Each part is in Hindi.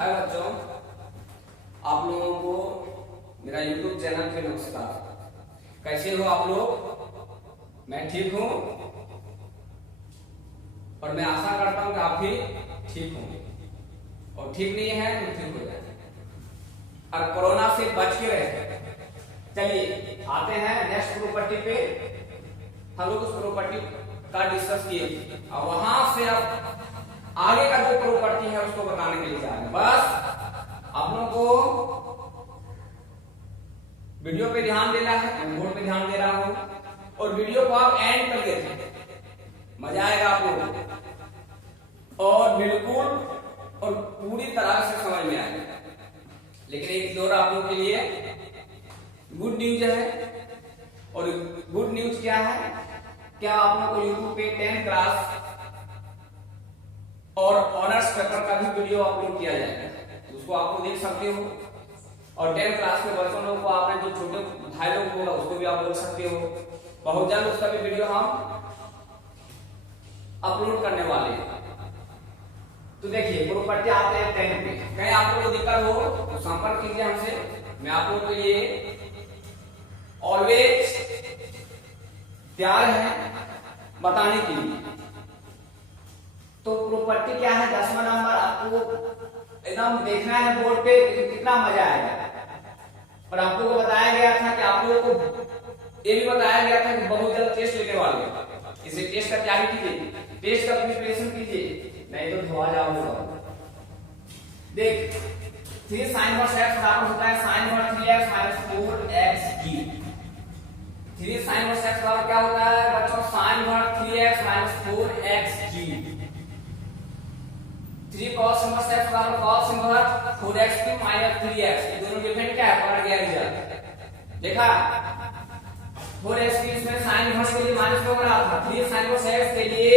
हाय बच्चों, आप लोगों को मेरा YouTube चैनल पे नमस्कार। कैसे हो आप लोग? मैं ठीक हूँ और मैं आशा करता हूँ कि आप भी ठीक होंगे और ठीक नहीं है तो ठीक हो जाए और कोरोना से बच के रहे। चलिए आते हैं नेक्स्ट प्रॉपर्टी पे। हम लोग उस प्रॉपर्टी का डिस्कस किए और वहां से अब आगे का जो प्रॉपर्टी है उसको बताने के लिए जा रहे हैं। बस आप लोगों को वीडियो पे ध्यान देना है, मैं बोर्ड पे ध्यान दे रहा हूं और वीडियो को आप एंड कर देते, मजा आएगा आप लोगों को और बिल्कुल और पूरी तरह से समझ में आएगा। लेकिन एक दौर आप लोगों के लिए गुड न्यूज है। और गुड न्यूज क्या है? क्या आप लोगों को यूट्यूब पे 10th क्लास और ऑनर्स पेपर का भी वीडियो अपलोड किया जाएगा, उसको आप लोग देख सकते हो। और 10th क्लास के बच्चों लोग को आपने जो छोटे भाई लोग होगा उसको भी आप देख सकते हो। बहुत जल्द उसका भी वीडियो हम अपलोड करने वाले हैं। तो देखिए प्रॉपर्टी आते हैं 10th पे। कहीं आप लोगों को दिक्कत हो तो संपर्क कीजिए हमसे। मैं आप लोगों के लिए ऑलवेज तैयार है बताने के लिए। तो प्रॉपर्टी क्या है? 10वां नंबर आपको एकदम देखना है बोर्ड पे, कितना मजा आएगा। और आप लोगों को बताया गया था कि आप लोगों को ये भी बताया गया था कि बहुत जल्द टेस्ट लेने वाले हैं, इसे टेस्ट का तैयारी कीजिए, टेस्ट का प्रिपरेशन कीजिए, नहीं तो धोआ जाओगे। देख 3 sin वर्स x बराबर होता है sin inverse 3x minus 4xg। 3 sin inverse x बराबर क्या होता है बच्चों? sin inverse 3x minus 4xg। 3 cos inverse x बराबर cos inverse 4x minus 3x। ये दोनों डिफरेंट क्या है? पढ़ गया रिजल्ट देखा। 4x इसमें sin इनवर्स के लिए माइनस हो रहा था, 3 sin इनवर्स x के लिए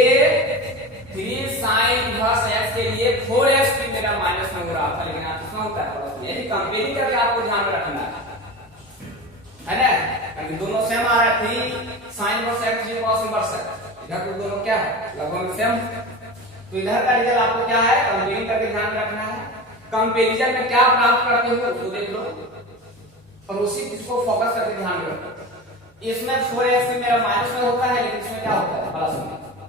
3 sin इनवर्स x के लिए 4x की मेरा माइनस में हो रहा था। लेकिन आप इसमें होता है यानी कंपेयरिंग करके आपको ध्यान में रखना है ना, क्योंकि दोनों सेम आ रहा है। 3 sin inverse x 3 cos inverse x, इधर तो दोनों क्या है? लगभग सेम। तो इधर का रिजल्ट आपको क्या है? कंपेयरिंग करके ध्यान रखना है। कंपैरिजन में क्या प्राप्त करते हो उसको देख लो और उसी चीज को फोकस करके ध्यान रखो। इसमें 4x भी मेरा माइनस में होता है, लेकिन इसमें क्या होता है? प्लस में,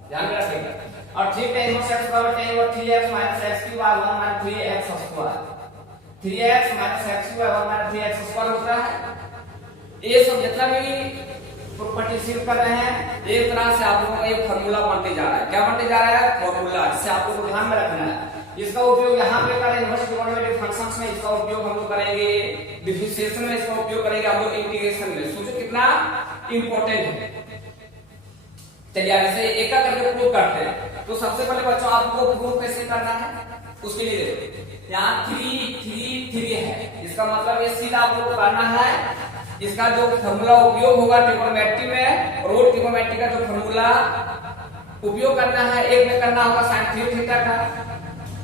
ध्यान में रखिएगा। और 3 tan इनवर्स x बराबर tan और 3x माइनस x की बार 1 minus 3x square, 3x minus x की बार 1 माइनस 3x स्क्वायर होता है। ये सब जितना भी प्रॉपर्टी सिद्ध कर रहे हैं एक तरह से आप लोगों का एक फार्मूला बनते जा रहा है। क्या बनते जा रहा है? फार्मूला, जिसे आप लोगों को ध्यान में रखना है। इसका उपयोग यहाँ पे करें इनवर्स ट्रिगोनोमेट्रिक फंक्शंस में, इसका उपयोग हम लोग करेंगे डिफरेंशिएशन में, इसका उपयोग करेंगे हम लोग इंटीग्रेशन में। सोचो कितना इंपॉर्टेंट है। चलिए आगे से एक एक करके प्रूव करते हैं। तो सबसे पहले बच्चों आपको प्रूव कैसे करना है उसके लिए देखो यहाँ 3 3 3 है, इसका मतलब ये सीधा आप लोग को करना है। इसका जो फार्मूला उपयोग होगा ट्रिगोनोमेट्री में, और ट्रिगोनोमेट्री का जो फार्मूला उपयोग करना है, एक में करना होगा sin 3 थीटा का,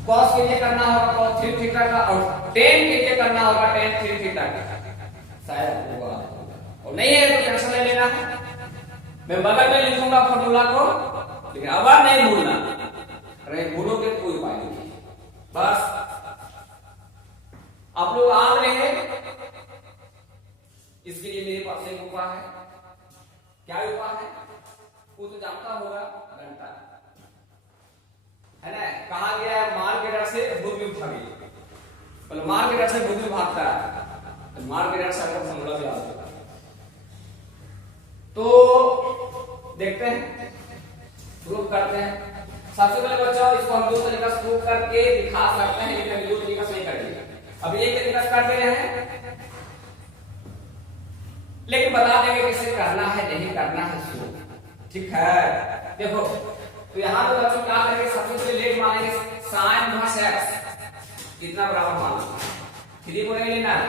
cos के लिए करना होगा cos 3 थीटा का, और tan के लिए करना होगा tan 3 थीटा का। शायद होगा और नहीं है तो टेंशन ले लेना है। मैं बगल में लिखूंगा फार्मूला को, लेकिन अब नहीं भूलना। अरे भूलोगे कोई उपाय नहीं। बस आप लोग आग रहे इसके लिए मेरे पास एक उपाय है। क्या उपाय है? वो तो जानता होगा, घंटा है ना। कहा गया है मार के डर से बुद्ध भी भागी, मतलब मार के डर से बुद्ध भी भागता है, तो मार के डर से आपको फार्मूला भी आता है। तो देखते हैं, प्रूव करते हैं। सबसे पहले बच्चों इसको हम दो तरीका से प्रूव करके दिखा सकते हैं, लेकिन दो तरीका से नहीं करेंगे। अब एक तरीका से कर दे रहे हैं, लेकिन बता देंगे कैसे करना है, नहीं करना है सो ठीक है। देखो तो यहाँ पे बच्चों क्या करेंगे? सबसे पहले लेट मानेंगे sin इनवर्स x कितना बराबर मानेंगे? 3 को नहीं लेना है।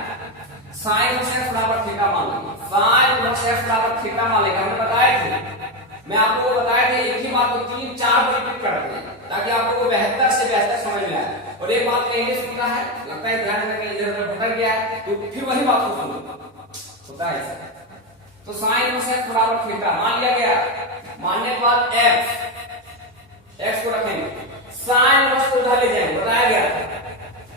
sin इनवर्स x बराबर थीटा मान लेंगे। sin इनवर्स x बराबर थीटा मान लेंगे। हमने बताया थे, मैं आप लोगों को बताया था, एक ही बात को 3-4 बार रिपीट करते हैं ताकि आप लोगों को बेहतर से बेहतर समझ में आए। और एक बात कहीं सुनता है, लगता है ध्यान में कहीं इधर उधर भटक गया है, तो फिर वही बात को सुनो, होता है ऐसा। तो sin इनवर्स x बराबर थीटा मान लिया गया। मानने के बाद x को रखेंगे, sin इनवर्स को उधर ले जाएंगे, बताया गया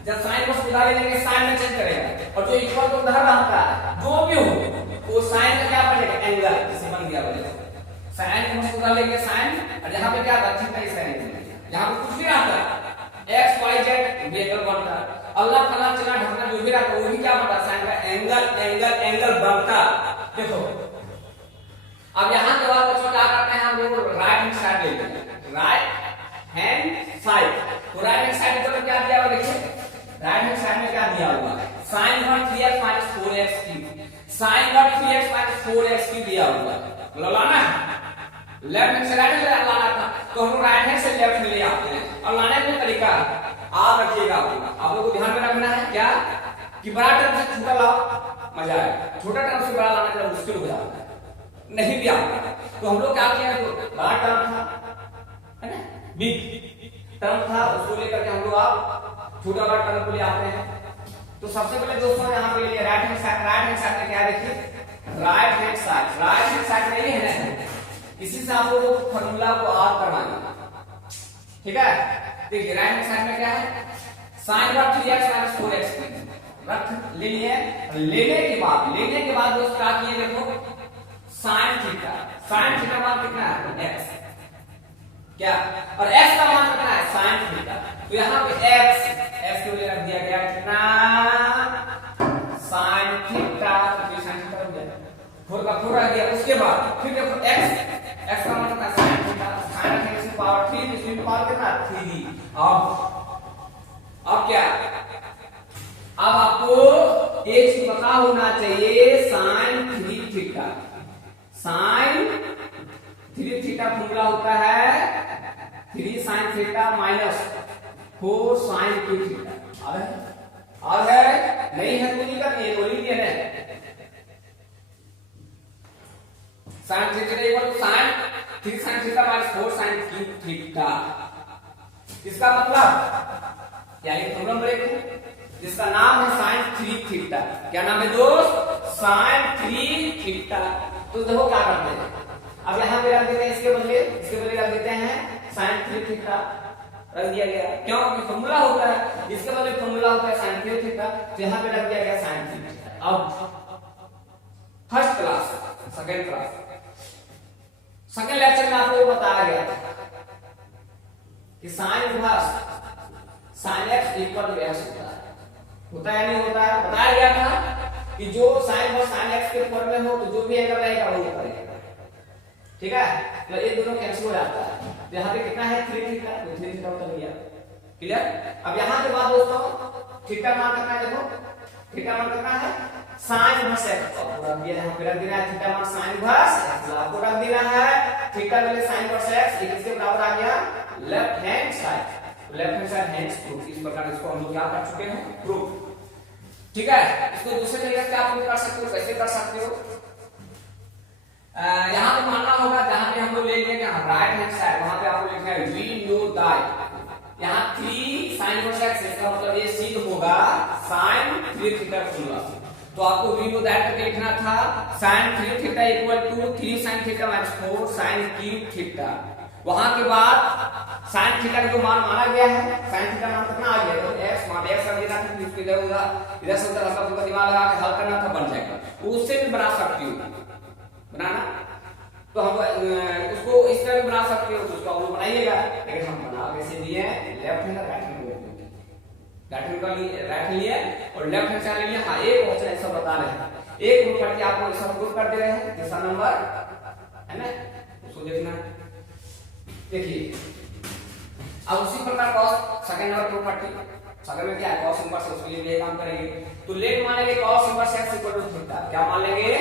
जब साइन को उधर ले लेंगे साइन में चेंज करेगा और जो इक्वल को उधर रहता है जो भी हो वो साइन का क्या बनेगा एंगल जैसे बन गया बोले साइन को उधर लेंगे साइन और यहां पे क्या आता थीटा इस साइन यहां पे कुछ भी आता x y z एंगल बनता अल्लाह फला चला ढकना जो भी रहता वो भी क्या बनता साइन का एंगल एंगल एंगल बनता। देखो अब यहां के बाद बच्चों क्या करते हैं हम लोग राइट हैंड साइड लेते हैं राइट हैंड साइड तो राइट हैंड साइड पर क्या दिया हुआ देखिए राइट हैंड साइड में क्या दिया हुआ है sin वर्ग 3x 4x क्यूब sin वर्ग 3x 4x क्यूब दिया हुआ है मतलब लाना है लेफ्ट हैंड से राइट हैंड लाना था तो हम राइट हैंड से लेफ्ट में ले आते हैं और लाने का तरीका आप रखिएगा आप लोगों को ध्यान में रखना है क्या कि बड़ा टर्म से छोटा लाओ मजा आएगा छोटा टर्म से बड़ा लाना जरा मुश्किल हो जाता है नहीं भी आता तो हम लोग क्या किया तो बड़ा टर्म था है ना बिग टर्म था उसको लेकर के हम लोग आप छोटा बड़ा टर्म को ले आते हैं। तो सबसे पहले दोस्तों यहाँ पे लिए राइट हैंड साइड में क्या देखिए राइट हैंड साइड में ये है ना इसी से आप लोगों को फार्मूला को आर करवाना ठीक है। देखिए राइट हैंड साइड में क्या है sin वर्ग 3x 4x रख ले लिए लेने के बाद दोस्तों क्या किए देखो sin थीटा मान कितना है x क्या और x का मान कितना है sin थीटा तो यहाँ पे x के लिए रख दिया गया कितना sin थीटा तो sin थीटा हो गया 4 का 4 रह गया उसके बाद फिर देखो x का मान कितना sin थीटा sin रखने से पावर 3 इसमें पावर कितना 3 अब क्या अब आपको एक चीज पता होना चाहिए sin 3 थीटा फॉर्मूला होता है 3 sin theta minus 4 sin 2 theta अब है नहीं है तो नहीं करनी है बोली है ना sin theta equal to sin 3 sin theta minus 4 sin 2 theta इसका मतलब यानी फॉर्मूला ब्रेक है जिसका नाम है sin 3 थीटा क्या नाम है दोस्त sin 3 थीटा। तो देखो क्या करते हैं अब यहाँ पे रख देते हैं इसके बदले रख देते हैं sin 3 थीटा रख दिया गया क्यों क्योंकि फॉर्मूला होता है इसके बदले फॉर्मूला होता है sin 3 थीटा तो यहाँ पे रख दिया गया sin 3 थीटा। अब फर्स्ट क्लास सेकंड लेक्चर में आपको बताया गया था कि sin inverse sin x equal to x होता है नहीं होता है बताया गया था कि जो sin और sin x के फॉर्म में हो तो जो भी एंगल रहेगा वो करेगा ठीक है तो ये दोनों कैंसिल हो जाता है तो यहाँ पे कितना है 3 थीटा तो 3 थीटा उतर गया क्लियर। अब यहाँ के बाद दोस्तों थीटा मान कितना है देखो थीटा मान कितना है sin इनवर्स x पूरा दिया यहाँ पे रख देना है थीटा मान sin इनवर्स x आपको रख देना है थीटा वाले sin इनवर्स x इसके बराबर आ गया left hand side hands proof इस प्रकार इसको हम लोग क्या कर चुके हैं प्रूफ ठीक है। इसको दूसरे तरीके से आप प्रूफ कर सकते हो कैसे कर सकते हो यहाँ पे मानना होगा जहां पे हम लोग ले लेंगे राइट हैंड साइड वहां पे आपको लिखना है वी नो दैट यहाँ 3 sin इनवर्स x इसका मतलब ये सिद्ध होगा sin 3 थीटा फॉर्मूला तो आपको वी नो दैट करके लिखना था sin 3 theta equal to 3 sin theta minus 4 sin cube theta वहां के बाद sin थीटा का जो मान माना गया है sin थीटा मान कितना आ गया तो x मान x कर देना फिर इसको इधर से उधर हल्का फुल्का दिमाग लगा के हल करना था बन जाएगा उससे भी बना सकती हो बनाना तो हम उसको इस तरह भी बना सकते हो तो उसको आप लोग बनाइएगा लेकिन हम बना कैसे दिए left hand right hand right लिए और लेफ्ट हैंड साइड लिए हां एक क्वेश्चन ऐसा बता रहे हैं एक ग्रुप करके आपको ऐसा ग्रुप कर दे रहे हैं जैसा नंबर है ना उसको देखना देखिए अब उसी प्रकार cos second number property second में क्या है cos इनवर्स उसके लिए ये काम करेंगे तो लेट मानेंगे cos inverse x equal to theta क्या मान लेंगे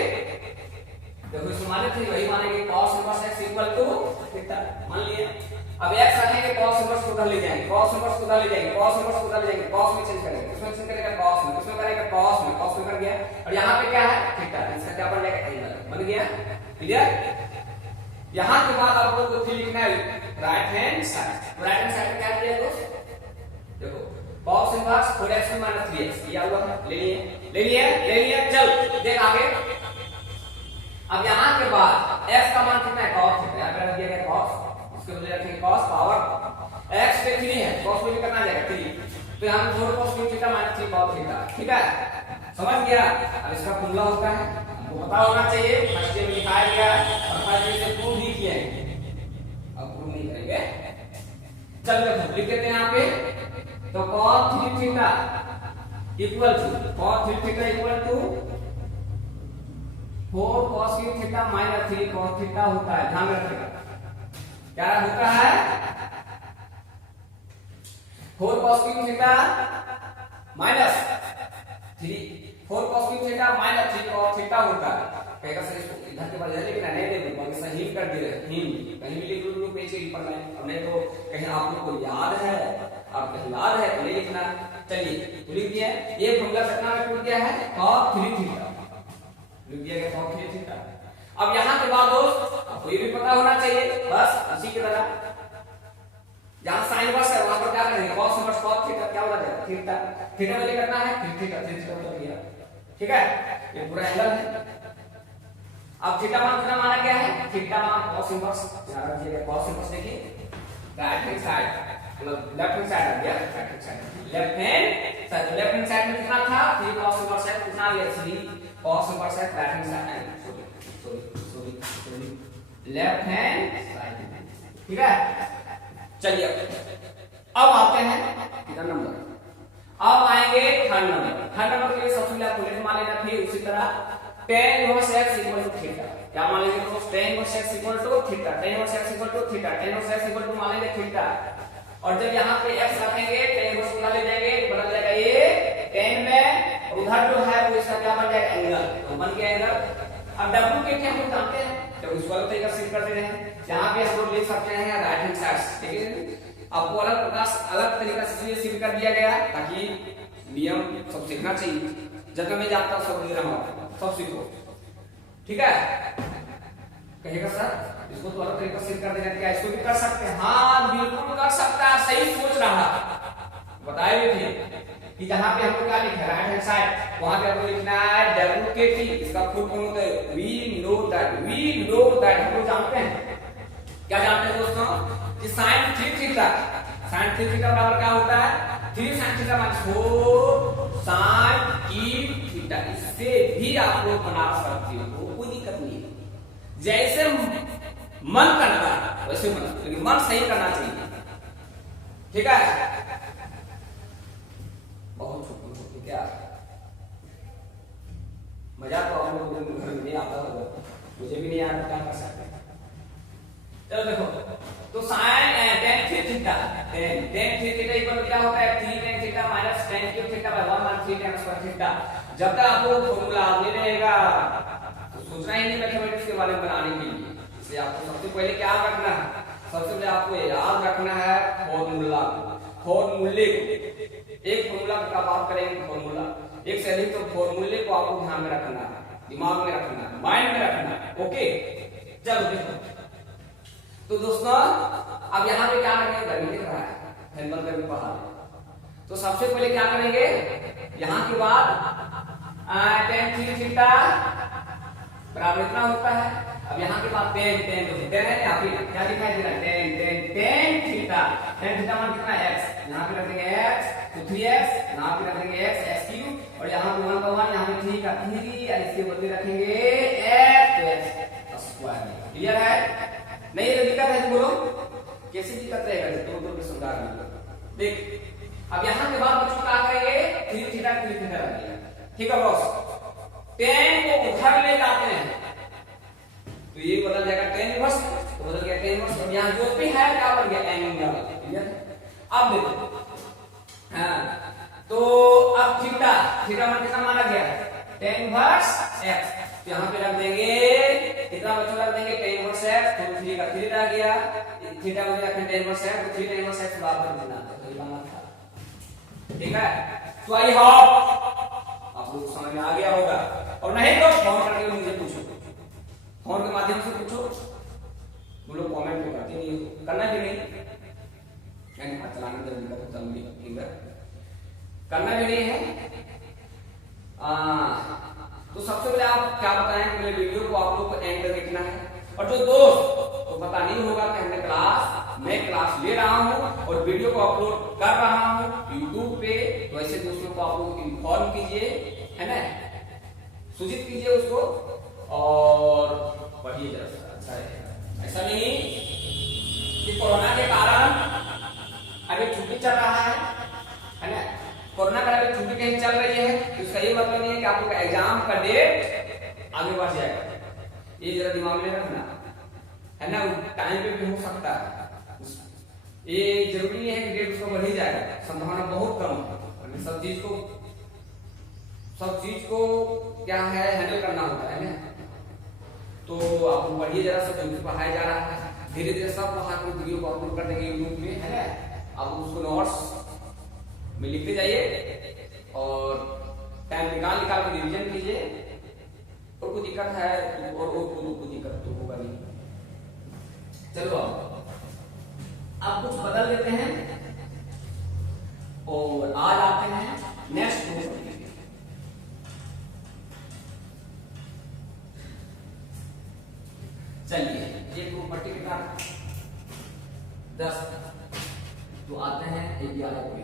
देखो इसको माने थे वही मानेंगे cos inverse x equal to theta मान लिए अब x रखेंगे cos इनवर्स को उधर ले जाएंगे cos इनवर्स को उधर ले जाएंगे cos इनवर्स को उधर ले जाएंगे cos में चेंज करेंगे इसमें चेंज करेगा cos में इसमें करेगा cos में कर गया और यहां पे क्या है थीटा इसका क्या बन जाएगा एंगल बन गया क्लियर। यहां के बाद आप लोगों को लिखना है राइट हैंड साइड क्या दिया दोस्त देखो cos इनवर्स 4x 3x दिया हुआ है ले लिए चल देख आगे। अब यहां के बाद x का मान कितना है cos थीटा यहां पे रख दिया गया cos इसके बदले रखेंगे cos पावर x पे 3 है cos में भी करना जाएगा 3 तो यहां पे 4 cos 3 ठीक है, समझ गया। अब इसका फॉर्मूला होता है, आपको पता होना चाहिए, फर्स्ट डे में लिखाया गया और फर्स्ट डे से प्रूव भी किया है। अब प्रूव नहीं करेंगे, चल देखो लिख देते हैं यहाँ पे। तो cos 3 theta equal to cos 3 theta equal to 4 cos 3 theta minus 3 cos theta होता है। ध्यान रखिएगा क्या होता है, 4 cos 3 theta minus 3 4 cos 3 theta minus 3 cos theta होता है। कहेगा सर इसको इधर के बजाय लिखना नहीं दे दूं, बाकी सही कर दे रहे हिम कहीं भी लिख लो पेज के ऊपर में। अब नहीं तो कहीं आप लोग को याद है, आप कहीं याद है तो नहीं लिखना। चलिए तो लिख दिया, ये फॉर्मूला कितना में टूट गया है, cos 3 थीटा लिख दिया गया, cos 3 थीटा। अब यहाँ के बाद दोस्त आपको ये भी पता होना चाहिए, बस उसी की तरह जहां साइन इनवर्स है वहां पर क्या करेंगे, cos इनवर्स cos थीटा क्या हो जाएगा, थीटा। थीटा में करना है फिर थीटा हो गया, ठीक है। ये पूरा एंगल है। अब थीटा मान कितना माना गया है, थीटा मान cos इनवर्स, याद रखिएगा cos इनवर्स देखिए राइट हैंड साइड मतलब लेफ्ट हैंड साइड आ गया, right hand side left hand side में कितना था 3 cos इनवर्स है, कितना आ गया 3 cos इनवर्स है right hand side, sorry left hand side, ठीक है। चलिए अब आते हैं कितना नंबर, अब आएंगे थर्ड नंबर। थर्ड नंबर के लिए सबसे पहले आपको लेट मान लेना फिर उसी तरह tan inverse x equal to theta. क्या मान लेंगे दोस्त, tan inverse x equal to theta, tan inverse x equal to theta, tan inverse x equal to मान लेंगे थीटा। और जब यहाँ पे x रखेंगे tan इनवर्स उधर ले जाएंगे, बदल जाएगा ये tan में, और उधर जो है वो इसका क्या बन जाएगा एंगल, तो बन गया एंगल। अब w के क्या हम जानते हैं, तो उसको अलग तरीके से कर दे रहे हैं। यहाँ पे हम लोग लिख सकते हैं राइट हैंड साइड, ठीक है। आपको अलग तरीका से इसलिए सिद्ध कर दिया गया ताकि नियम सब सीखना चाहिए, जब मैं जानता हूं सब रहा हूं सब सीखो, ठीक है। कहेगा सर इसको तो अलग तरीका से सिद्ध कर देना, क्या इसको भी कर सकते हैं, हाँ बिल्कुल कर सकता है, सही सोच रहा। बताए भी थे कि जहां पे हमको क्या लिखा है राइट हैंड साइड, वहां पे हमको लिखना है WKT, इसका फुल फॉर्म होता है वी नो दैट हम लोग जानते हैं, क्या जानते हैं दोस्तों कि sin 3 थीटा बराबर क्या होता है 3 sin थीटा माइनस 4 sin की थीटा। इससे भी आप लोग बना सकते हो, कोई दिक्कत नहीं है, जैसे मन करता है वैसे बना, लेकिन मन सही करना चाहिए, ठीक है। बहुत छोटी क्या मजा तो आप लोग घर में नहीं आता होगा, मुझे भी नहीं आता, क्या कर सकते। चलो देखो तो sin tan 3 थीटा इक्वल क्या होता है 3 tan theta minus tan cube theta by 1 minus 3 tan square theta. जब तक आपको फॉर्मूला नहीं रहेगा तो सोचना ही नहीं मैथमेटिक्स के बारे में बनाने के लिए, इसलिए आपको सबसे पहले क्या रखना है, सबसे पहले आपको याद रखना है फॉर्मूले को। एक फॉर्मूला का बात करेंगे, फॉर्मूला एक से अधिक, तो फॉर्मूले को आपको ध्यान में रखना है, दिमाग में रखना है, माइंड में रखना है, ओके। चलो देखो तो दोस्तों अब यहाँ पे क्या करेंगे, गर्मी दिख रहा है, फैन बंद करके पढ़ा। तो सबसे पहले क्या करेंगे, यहाँ के बाद tan 3 थीटा बराबर इतना होता है। अब यहाँ के बाद tan है, यहाँ पे क्या दिखाई दे रहा है tan थीटा मान कितना x, यहाँ पे रख देंगे x तो 3x, यहाँ पे रख देंगे x क्यूब, और यहाँ पे 1 का 1, यहाँ पे 3 का 3, और इसके बदले रखेंगे x स्क्वायर। क्लियर है, नहीं ये दिक्कत है, बोलो कैसे दिक्कत रहेगा, तो समझा देख। अब यहाँ के बाद बच्चों क्या करेंगे 3 थीटा रखिएगा, ठीक है बॉस। tan को उधर ले जाते हैं तो ये बदल जाएगा tan इनवर्स, तो बदल गया tan इनवर्स, और यहाँ जो भी है क्या बन गया एंगल, क्लियर। अब देखो हाँ तो अब थीटा मान कितना माना गया tan इनवर्स x, तो यहाँ पे रख देंगे कितना बच्चों रख देंगे tan इनवर्स x, तो 3 का 3 रह गया, थीटा में रखें tan इनवर्स x, तो 3 tan इनवर्स x बराबर देना था, ठीक है। तो आई होप आप लोग समझ में आ गया होगा, और नहीं तो फोन करके मुझे पूछो, फोन के माध्यम से पूछो, बोलो कमेंट में करते नहीं करना भी नहीं, यानी हाथ चलाना जल्दी का तो जल्दी ठीक है करना भी नहीं है। तो सबसे पहले आप क्या बताएं, मेरे वीडियो को आप लोग को एंड तक देखना है, और जो दोस्त तो पता नहीं होगा कि हमने क्लास मैं क्लास ले रहा हूँ और वीडियो को अपलोड कर रहा हूँ यूट्यूब पे, तो ऐसे दोस्तों को आप लोग इन्फॉर्म कीजिए, है ना, सूचित कीजिए उसको और पढ़िए जरा सा। अच्छा है, ऐसा नहीं कि कोरोना के कारण अभी छुट्टी चल रहा है ना, कोरोना का अभी छुट्टी कहीं चल रही है, तो इसका ये मतलब नहीं है कि आप लोग का एग्जाम का डेट आगे बढ़ जाएगा। ये जरा दिमाग में रखना, है ना, टाइम पे भी हो सकता है, ये जरूरी नहीं है कि डेट उसका बढ़ ही जाएगा, संभावना बहुत कम है। सब चीज को क्या है, हैंडल करना होता है ना। तो आप पढ़िए जरा सा, जो पढ़ाया जा रहा है धीरे धीरे सब वहां पर वीडियो को अपलोड कर देंगे यूट्यूब में, है ना। आप उसको नोट्स में लिखते जाइए और टाइम निकाल निकाल के रिवीजन कीजिए। और कोई दिक्कत है तो और कोई दिक्कत तो होगा नहीं। चलो अब कुछ बदल देते हैं और आज आते हैं नेक्स्ट ग्रुप। चलिए ये ग्रुप पट्टी कितना 10, तो आते हैं 11 पे।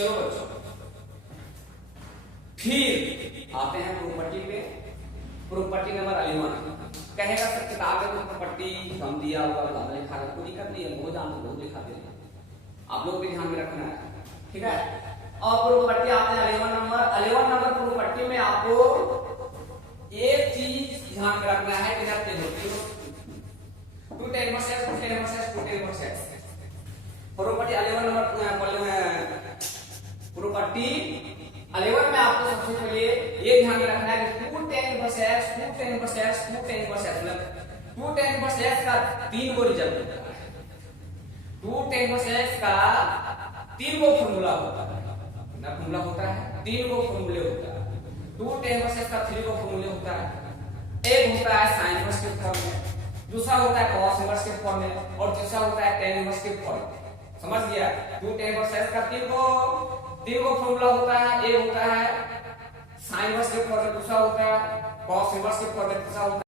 चलो बच्चों, फिर आते हैं प्रॉपर्टी पे। प्रॉपर्टी नंबर 11 कहेगा सर किताब में तो प्रॉपर्टी कम दिया हुआ ज्यादा लिखा है, कोई दिक्कत नहीं है, बहुत जानते बहुत दिखाते हैं, आप लोग भी ध्यान में रखना है, ठीक है। और प्रॉपर्टी आते हैं 11 नंबर प्रॉपर्टी में आपको एक चीज ध्यान में रखना है कि जब two ten property 11 number property 11 में आपको सबसे पहले ये ध्यान में रखना है कि 2 10 का 3 गो रिजल्ट होता है। 2 10 का 3 गो फॉर्मूला होता है ना, फॉर्मूला होता है 3 गो फॉर्मूले होता है। 2 10 का 3 गो फॉर्मूले होता है। एक होता है साइन इनवर्स के फॉर्म में, दूसरा होता है कॉस इनवर्स के फॉर्म में, और तीसरा होता है टेन इनवर्स के फॉर्म में। समझ गया? 2 10 का 3 गो फॉर्मूला होता है। एक होता है साइन इनवर्स के फॉर्म में, दूसरा होता है कॉस इनवर्स के फॉर्म में, तीसरा होता है